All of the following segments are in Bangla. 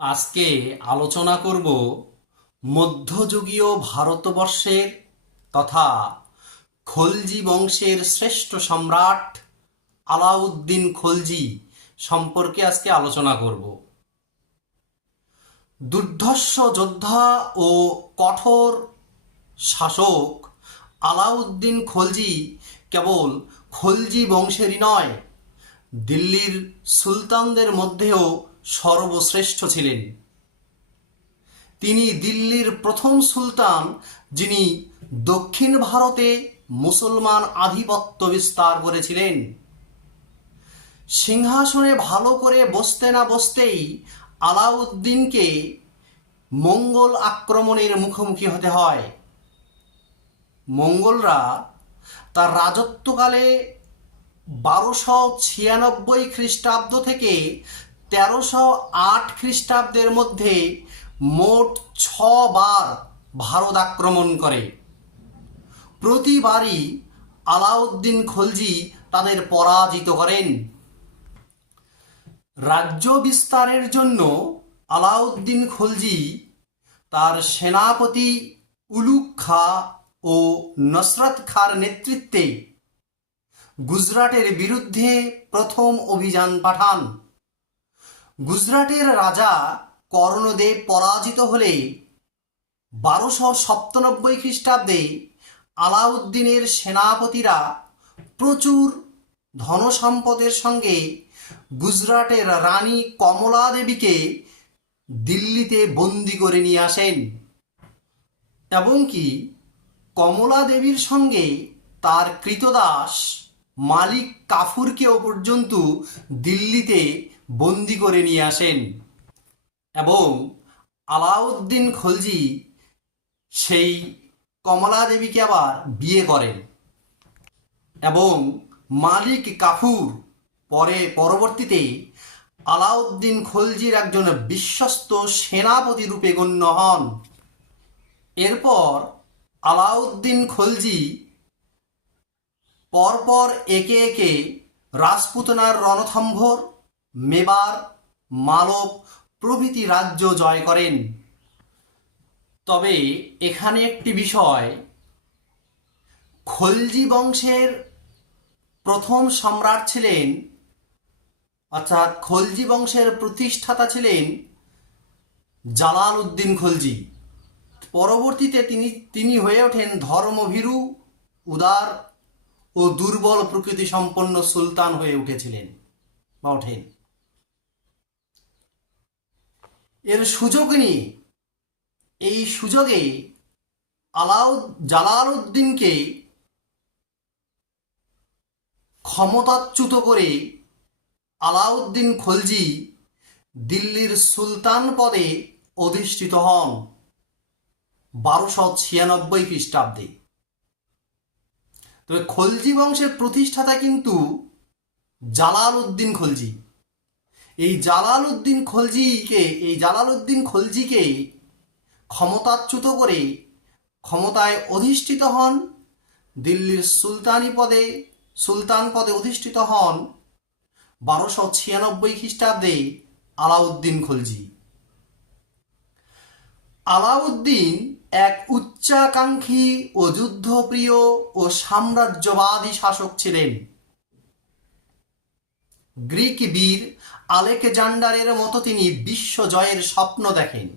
আজকে আলোচনা করব মধ্যযুগীয় ভারতবর্ষের তথা খলজি বংশের শ্রেষ্ঠ সম্রাট আলাউদ্দিন খলজি সম্পর্কে আজকে আলোচনা করব। দুর্ধর্ষ যোদ্ধা ও কঠোর শাসক আলাউদ্দিন খলজি কেবল খলজি বংশেরই নয়, দিল্লির সুলতানদের মধ্যেও সর্বশ্রেষ্ঠ ছিলেন। তিনি দিল্লির প্রথম সুলতান, যিনি দক্ষিণ ভারতে মুসলমান আধিপত্য বিস্তার করেছিলেন। সিংহাসনে ভালো করে বসতে না বসতেই আলাউদ্দিনকে মঙ্গল আক্রমণের মুখোমুখি হতে হয়। মঙ্গলরা তার রাজত্বকালে বারোশো ছিয়ানব্বই খ্রিস্টাব্দ থেকে তেরোশো আট খ্রিস্টাব্দের মধ্যে মোট ছবার ভারত আক্রমণ করে। প্রতিবারই আলাউদ্দিন খলজি তাদের পরাজিত করেন। রাজ্য বিস্তারের জন্য আলাউদ্দিন খলজি তার সেনাপতি উলুক খা ও নসরত খার নেতৃত্বে গুজরাটের বিরুদ্ধে প্রথম অভিযান পাঠান। গুজরাটের রাজা কর্ণদেব পরাজিত হলে বারোশো সপ্তানব্বই খ্রিস্টাব্দে আলাউদ্দিনের সেনাপতিরা প্রচুর ধনসম্পদের সঙ্গে গুজরাটের রানী কমলা দেবীকে দিল্লিতে বন্দি করে নিয়ে আসেন। এবং কি কমলা দেবীর সঙ্গে তার কৃতদাস মালিক কাফুরকেও পর্যন্ত দিল্লিতে বন্দি করে নিয়ে আসেন। এবং আলাউদ্দিন খলজি সেই কমলা দেবীকে আবার বিয়ে করেন। এবং মালিক কাফুর পরে পরবর্তীতে আলাউদ্দিন খলজির একজন বিশ্বস্ত সেনাপতি রূপে গণ্য হন। এরপর আলাউদ্দিন খলজি পরপর একে একে রাজপুতনার রণথম্ভর মেবার মালব প্রভৃতি রাজ্য জয় করেন। তবে এখানে একটি বিষয়, খলজি বংশের প্রথম সম্রাট ছিলেন, অর্থাৎ খলজি বংশের প্রতিষ্ঠাতা ছিলেন জালাল উদ্দিন খলজি। পরবর্তীতে তিনি তিনি হয়ে ওঠেন ধর্মভীরু, উদার ও দুর্বল প্রকৃতি সম্পন্ন সুলতান হয়ে উঠেছিলেন বা ওঠেন। এর সুযোগ নিয়ে এই সুযোগে আলাউ জালাল উদ্দিনকে ক্ষমতাচ্যুত করে আলাউদ্দিন খলজি দিল্লির সুলতান পদে অধিষ্ঠিত হন বারোশো ছিয়ানব্বই খ্রিস্টাব্দে। তবে খলজি বংশের প্রতিষ্ঠাতা কিন্তু জালাল উদ্দিন খলজি। এই জালাল উদ্দিন খলজিকে, এই জালাল উদ্দিন খলজিকে ক্ষমতাচ্যুত করে ক্ষমতায় অধিষ্ঠিত হন, দিল্লির সুলতানি পদে, সুলতান পদে অধিষ্ঠিত হন বারোশো ছিয়ানব্বই খ্রিস্টাব্দে আলাউদ্দিন খলজি। আলাউদ্দিন এক উচ্চাকাঙ্ক্ষী ও যুদ্ধপ্রিয় ও সাম্রাজ্যবাদী শাসক ছিলেন। গ্রিক বীর আলেকজান্ডারের মতো তিনি বিশ্ব জয়ের স্বপ্ন দেখেন।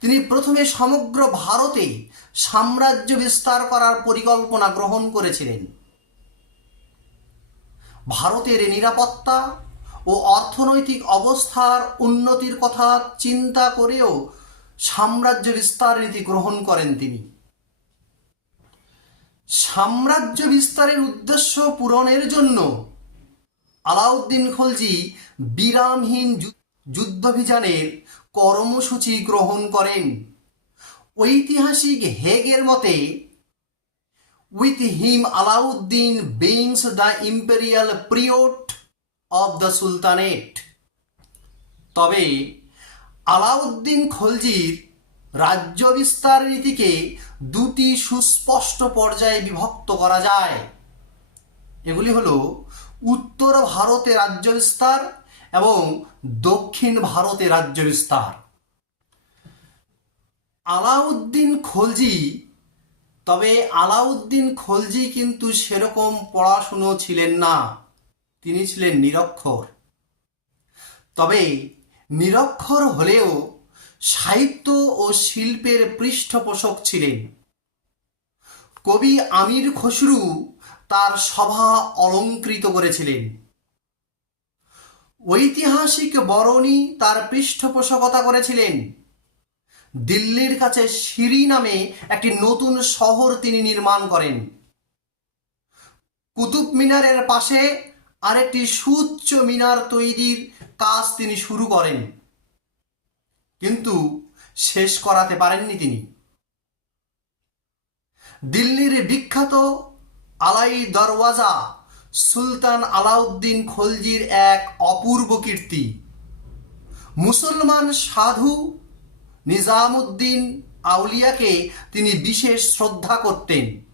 তিনি প্রথমে সমগ্র ভারতে সাম্রাজ্য বিস্তার করার পরিকল্পনা গ্রহণ করেছিলেন। ভারতের নিরাপত্তা ও অর্থনৈতিক অবস্থার উন্নতির কথা চিন্তা করেও সাম্রাজ্য বিস্তার নীতি গ্রহণ করেন তিনি। সাম্রাজ্য বিস্তারের উদ্দেশ্য পূরণের জন্য আলাউদ্দিন খলজি বিরামহীন যুদ্ধাভিযানের কর্মসূচি গ্রহণ করেন। ঐতিহাসিক হেগের মতে, with him Alauddin begins the imperial period of the sultanate. তবে আলাউদ্দিন খলজির রাজ্য বিস্তার নীতিকে দুটি সুস্পষ্ট পর্যায়ে বিভক্ত করা যায়। এগুলি হলো উত্তর ভারতে রাজ্য বিস্তার এবং দক্ষিণ ভারতে রাজ্য বিস্তার আলাউদ্দিন খলজি, তবে আলাউদ্দিন খলজি কিন্তু সেরকম পড়াশুনো ছিলেন না। তিনি ছিলেন নিরক্ষর। তবে নিরক্ষর হলেও সাহিত্য ও শিল্পের পৃষ্ঠপোষক ছিলেন। কবি আমির খসরু তার সভা অলঙ্কৃত করেছিলেন। ঐতিহাসিক বরণী তার পৃষ্ঠপোষকতা করেছিলেন। দিল্লির কাছে সিরি নামে একটি নতুন শহর তিনি নির্মাণ করেন। কুতুব মিনারের পাশে আরেকটি সুচ্চ মিনার তৈরির কাজ তিনি শুরু করেন। কিন্তু শেষ করাতে পারেননি তিনি। দিল্লির বিখ্যাত আলাই দরওয়াজা সুলতান আলাউদ্দিন খলজির এক অপূর্ব কীর্তি। মুসলমান সাধু নিজামুদ্দিন আউলিয়াকে তিনি বিশেষ শ্রদ্ধা করতেন।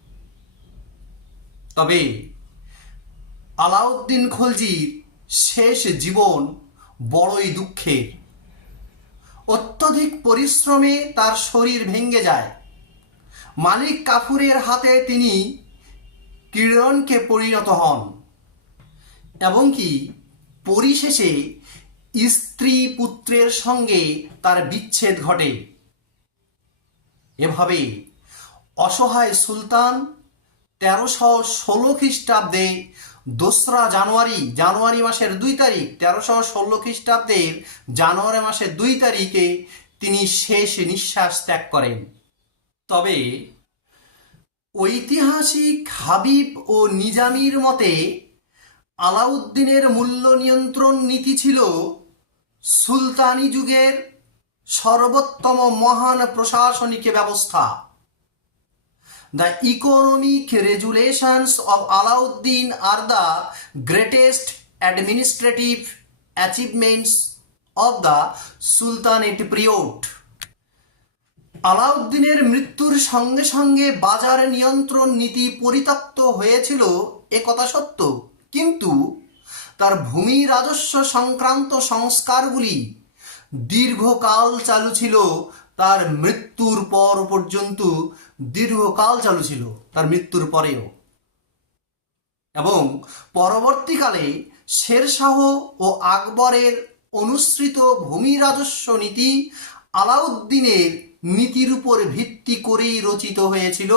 তবে আলাউদ্দিন খলজির শেষ জীবন বড়ই দুঃখের। অত্যধিক পরিশ্রমে তার শরীর ভেঙে যায়। মালিক কাফুরের হাতে তিনি কিরণকে পরিণত হন। এবং কি, পরিশেষে স্ত্রী পুত্রের সঙ্গে তার বিচ্ছেদ ঘটে। এভাবে অসহায় সুলতান তেরোশো ষোলো খ্রিস্টাব্দে দোসরা জানুয়ারি জানুয়ারি মাসের দুই তারিখ, তেরোশো ষোলো খ্রিস্টাব্দের জানুয়ারি মাসের দুই তারিখে তিনি শেষ নিঃশ্বাস ত্যাগ করেন। তবে ঐতিহাসিক হাবিব ও নিজামির মতে, আলাউদ্দিনের মূল্য নিয়ন্ত্রণ নীতি ছিল সুলতানি যুগের সর্বোত্তম মহান প্রশাসনিক ব্যবস্থা। The economic regulations of Alauddin are the greatest administrative achievements of the sultanate period আলাউদ্দিনের মৃত্যুর সঙ্গে সঙ্গে বাজার নিয়ন্ত্রণ নীতি পরিত্যক্ত হয়েছিল, এ কথা সত্য। কিন্তু তার ভূমি রাজস্ব সংক্রান্ত সংস্কারগুলি দীর্ঘকাল চালু ছিল, তার মৃত্যুর পর পর্যন্ত দীর্ঘকাল চালু ছিল, তার মৃত্যুর পরেও। এবং পরবর্তীকালে শেরশাহ ও আকবরের অনুসৃত ভূমি রাজস্ব নীতি আলাউদ্দিনের নীতির উপর ভিত্তি করেই রচিত হয়েছিল।